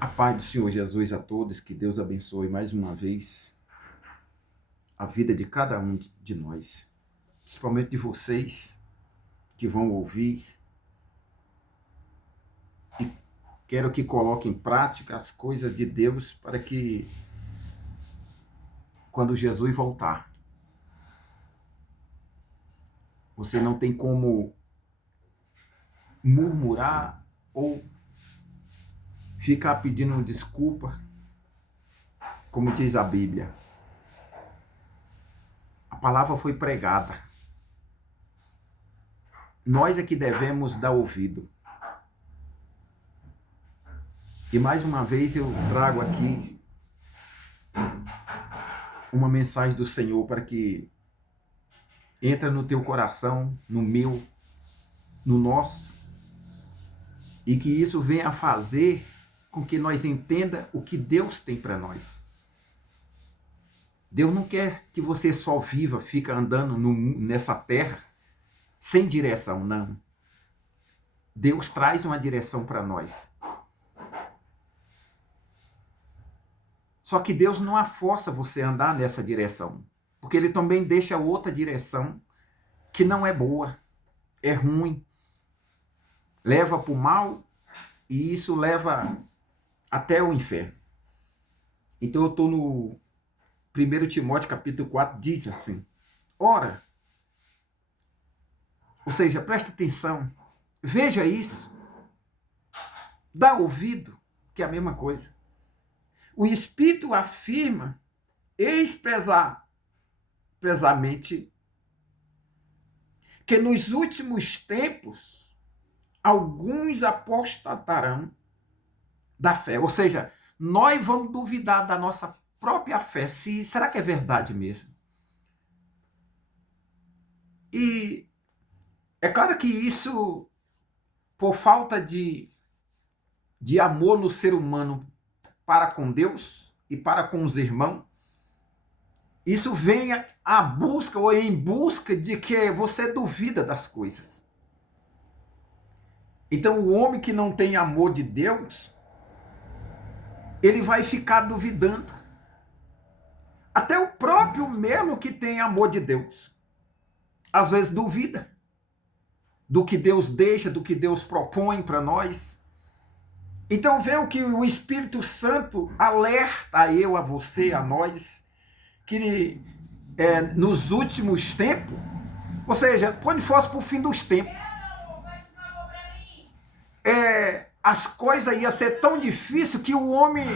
A paz do Senhor Jesus a todos, que Deus abençoe mais uma vez a vida de cada um de nós, principalmente de vocês que vão ouvir, e quero que coloquem em prática as coisas de Deus para que quando Jesus voltar, você não tem como murmurar ou ficar pedindo desculpa, como diz a Bíblia. A palavra foi pregada. Nós é que devemos dar ouvido. E mais uma vez eu trago aqui uma mensagem do Senhor para que entre no teu coração, no meu, no nosso, e que isso venha a fazer com que nós entenda o que Deus tem para nós. Deus não quer que você só viva, fica andando nessa terra sem direção, não. Deus traz uma direção para nós. Só que Deus não força você a andar nessa direção, porque Ele também deixa outra direção que não é boa, é ruim, leva para o mal e isso leva até o inferno. Então eu estou no 1 Timóteo capítulo 4, diz assim: ora, ou seja, presta atenção, veja isso, dá ouvido, que é a mesma coisa. O Espírito afirma expressamente que nos últimos tempos alguns apostatarão da fé. Ou seja, nós vamos duvidar da nossa própria fé. Será que é verdade mesmo? E é claro que isso, por falta de amor no ser humano para com Deus e para com os irmãos, isso vem à busca ou em busca de que você duvida das coisas. Então, o homem que não tem amor de Deus, ele vai ficar duvidando. Até o próprio mesmo que tem amor de Deus, às vezes duvida do que Deus deixa, do que Deus propõe para nós. Então, vê o que o Espírito Santo alerta a eu, a você, a nós, que nos últimos tempos, ou seja, quando fosse para o fim dos tempos, as coisas iam ser tão difíceis que o homem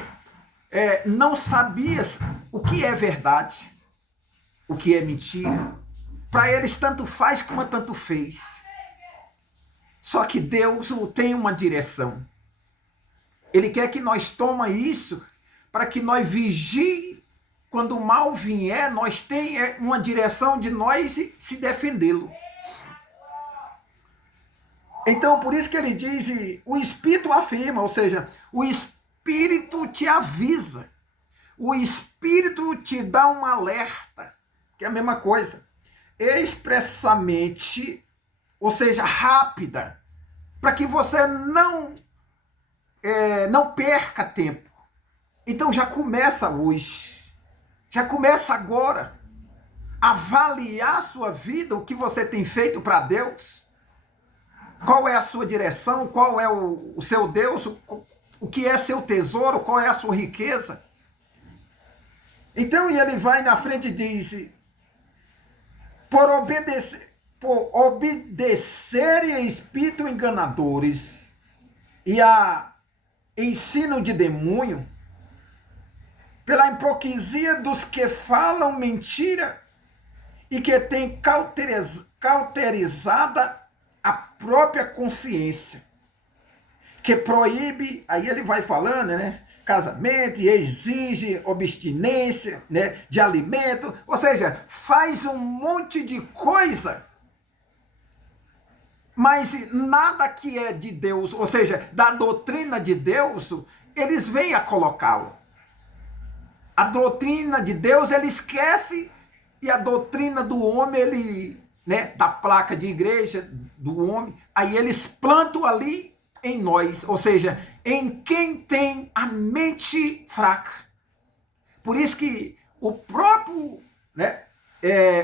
não sabia o que é verdade, o que é mentira. Para eles tanto faz como tanto fez. Só que Deus tem uma direção. Ele quer que nós tomemos isso para que nós vigie. Quando o mal vier, nós tenhamos uma direção de nós se defendê-lo. Então, por isso que ele diz, o Espírito afirma, ou seja, o Espírito te avisa, o Espírito te dá um alerta, que é a mesma coisa, expressamente, ou seja, rápida, para que você não perca tempo. Então já começa hoje, já começa agora, avaliar a sua vida, o que você tem feito para Deus, qual é a sua direção, qual é o seu Deus, o que é seu tesouro, qual é a sua riqueza. Então ele vai na frente e diz, por obedecerem a espíritos enganadores e a ensino de demônio, pela hipocrisia dos que falam mentira e que têm cauterizada a própria consciência, que proíbe, aí ele vai falando, né, casamento e exige abstinência, né, de alimento, ou seja, faz um monte de coisa, mas nada que é de Deus, ou seja, da doutrina de Deus, eles vêm a colocá-lo. A doutrina de Deus ele esquece, e a doutrina do homem, ele, né, da placa de igreja do homem, aí eles plantam ali em nós, ou seja, em quem tem a mente fraca. Por isso que o próprio, né,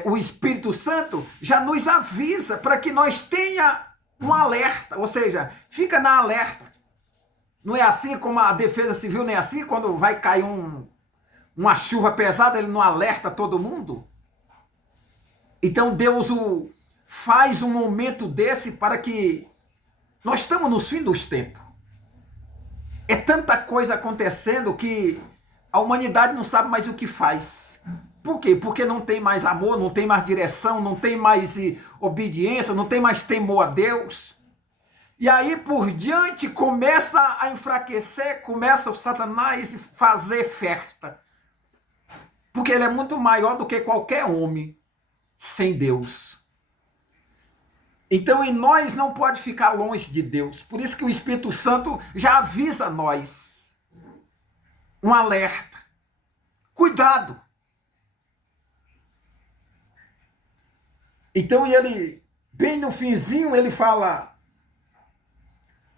o Espírito Santo já nos avisa para que nós tenha um alerta, ou seja, fica na alerta. Não é assim como a Defesa Civil, nem assim, quando vai cair uma chuva pesada, ele não alerta todo mundo? Então Deus faz um momento desse para que nós estamos no fim dos tempos. É tanta coisa acontecendo que a humanidade não sabe mais o que faz. Por quê? Porque não tem mais amor, não tem mais direção, não tem mais obediência, não tem mais temor a Deus. E aí por diante começa a enfraquecer, começa o Satanás a fazer festa. Porque ele é muito maior do que qualquer homem sem Deus. Então em nós não pode ficar longe de Deus. Por isso que o Espírito Santo já avisa nós. Um alerta. Cuidado. Então ele, bem no finzinho, ele fala: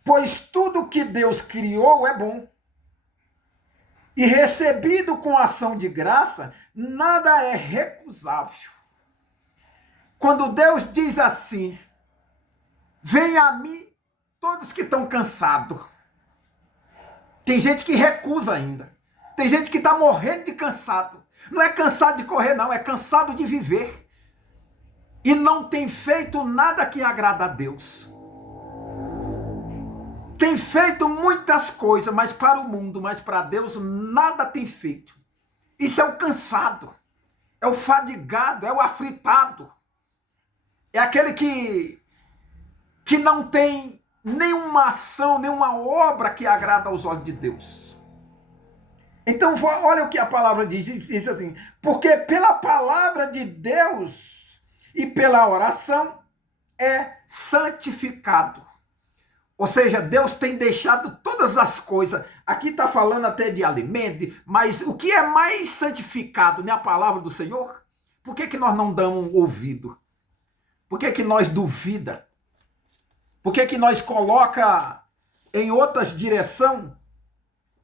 pois tudo que Deus criou é bom. E recebido com ação de graça, nada é recusável. Quando Deus diz assim: venha a mim todos que estão cansados. Tem gente que recusa ainda. Tem gente que está morrendo de cansado. Não é cansado de correr, não. É cansado de viver. E não tem feito nada que agrada a Deus. Tem feito muitas coisas, mas para o mundo, mas para Deus, nada tem feito. Isso é o cansado. É o fadigado. É o aflitado. É aquele que não tem nenhuma ação, nenhuma obra que agrada aos olhos de Deus. Então, olha o que a palavra diz assim: porque pela palavra de Deus e pela oração é santificado. Ou seja, Deus tem deixado todas as coisas. Aqui está falando até de alimento, mas o que é mais santificado, né? A palavra do Senhor? Por que nós não damos ouvido? Por que nós duvida? Por que nós coloca em outras direção?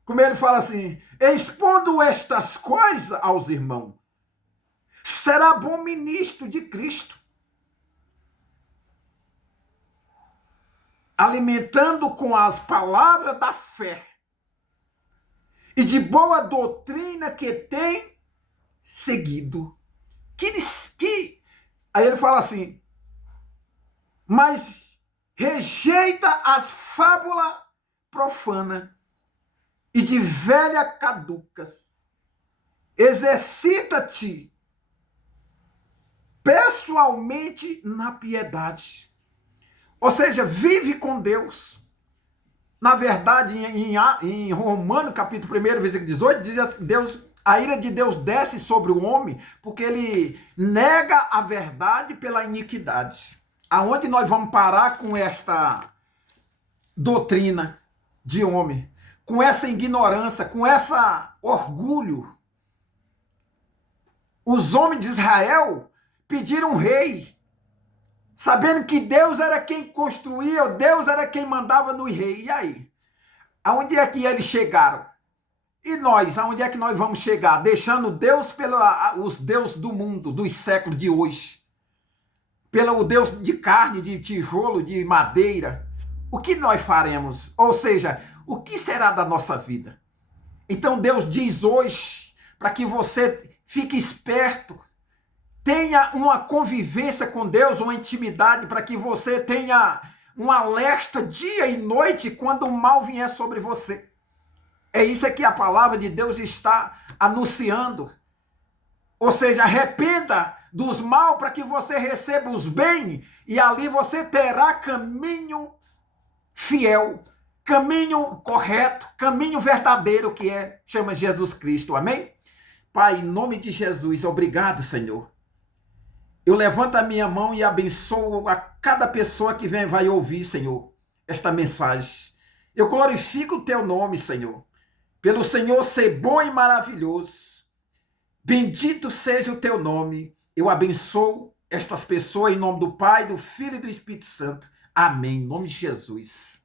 Como ele fala assim: expondo estas coisas aos irmãos, será bom ministro de Cristo, alimentando com as palavras da fé e de boa doutrina que tem seguido. Aí ele fala assim: mas rejeita as fábulas profanas e de velha caducas. Exercita-te pessoalmente na piedade. Ou seja, vive com Deus. Na verdade, em Romanos, capítulo 1, versículo 18, diz assim: a ira de Deus desce sobre o homem porque ele nega a verdade pela iniquidade. Aonde nós vamos parar com esta doutrina de homem? Com essa ignorância, com esse orgulho. Os homens de Israel pediram um rei, sabendo que Deus era quem construía, Deus era quem mandava no rei. E aí? Aonde é que eles chegaram? E nós, aonde é que nós vamos chegar? Deixando Deus pelos deuses do mundo, dos séculos de hoje. Pelo Deus de carne, de tijolo, de madeira. O que nós faremos? Ou seja, o que será da nossa vida? Então Deus diz hoje, para que você fique esperto, tenha uma convivência com Deus, uma intimidade, para que você tenha um alerta dia e noite quando o mal vier sobre você. É isso que a palavra de Deus está anunciando. Ou seja, arrependa dos mal para que você receba os bens e ali você terá caminho fiel, caminho correto, caminho verdadeiro que chama Jesus Cristo. Amém? Pai, em nome de Jesus, obrigado, Senhor. Eu levanto a minha mão e abençoo a cada pessoa que vai ouvir, Senhor, esta mensagem. Eu glorifico o teu nome, Senhor, pelo Senhor ser bom e maravilhoso. Bendito seja o teu nome. Eu abençoo estas pessoas em nome do Pai, do Filho e do Espírito Santo. Amém. Em nome de Jesus.